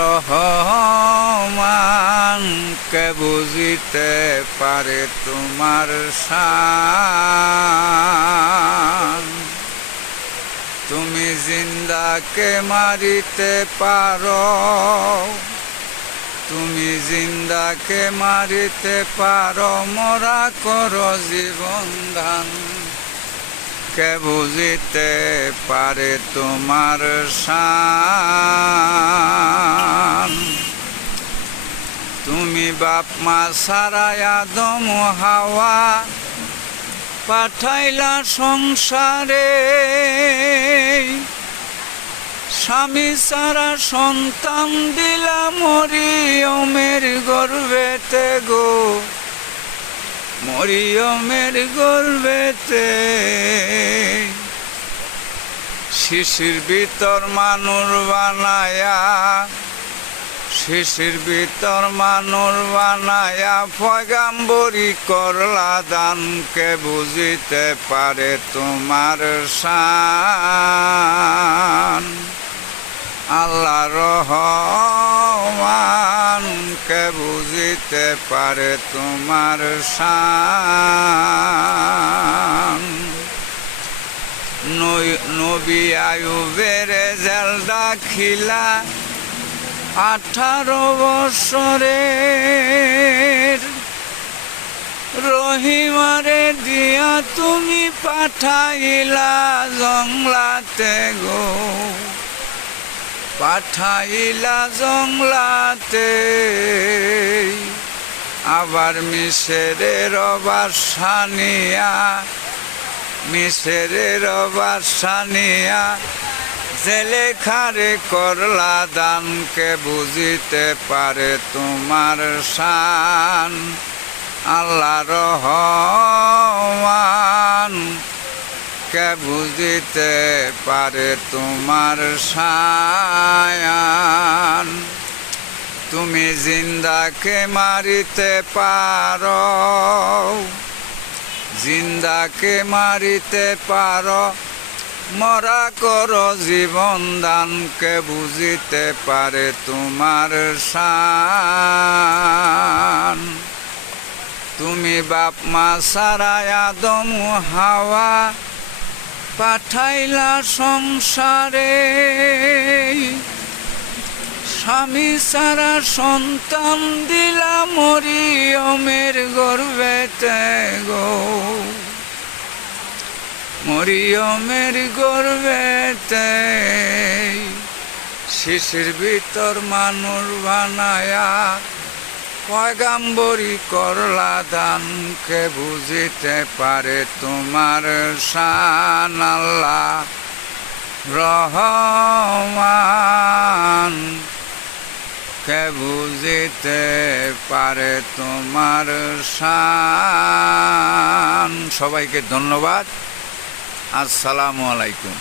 রহমান কে বুঝিতে পারে তোমার শান। তুমি জিন্দাকে মারিতে পারো, তুমি জিন্দাকে মারিতে পারো, মরা করো জীবন দান। কে বুঝিতে পারে তোমার শান। তুমি বাপ মা সারাই আদম হাওয়া পাঠাইলা সংসারে, স্বামী সারা সন্তান দিলা মরিয়মের গর্ভেতে গো, মরিয়মের গর্ভেতে। শিশির ভিতর মানুষ বানায়া, শিশির ভিতর মানুষ বানায়া পয়গাম্বরী করলা দান। কে বুঝিতে পারে তোমার শান। আল্লাহ রহমান কে বুঝিতে পারে তোমার শান। নবী আয়ুবের রেজাল দাখিলা 18 বৎসরের, রহিমারে দিয়া তুমি পাঠাইলা জংলাতে গো, পাঠাইলা জংলাতে। আবার মিসরের বাদশানিয়া, মিসরের বাদশানিয়া জেলেখারে করলা দান। কে বুঝিতে পারে তোমার শান। আল্লাহ রহমান কে বুঝিতে পারে তোমার শান। তুমি জিন্দাকে মারিতে পারো, জিন্দাকে মারিতে পারো, মরা করো জীবন দান। কে বুঝিতে পারে তোমার শান। তুমি বাপ মা সারাই আদম হাওয়া পাঠাইলা সংসারে, স্বামী সারা সন্তান দিলা মরিয়মের গর্ভেতে গো, মরিয়মের গর্ভেতে। শিশির ভিতর মানুষ বানায়া পয়গাম্বরী করলা দান। কে বুঝিতে পারে তোমার শান। আল্লাহ রহমান কে বুঝিতে পারে তোমার শান। সবাইকে ধন্যবাদ। আসসালামু আলাইকুম।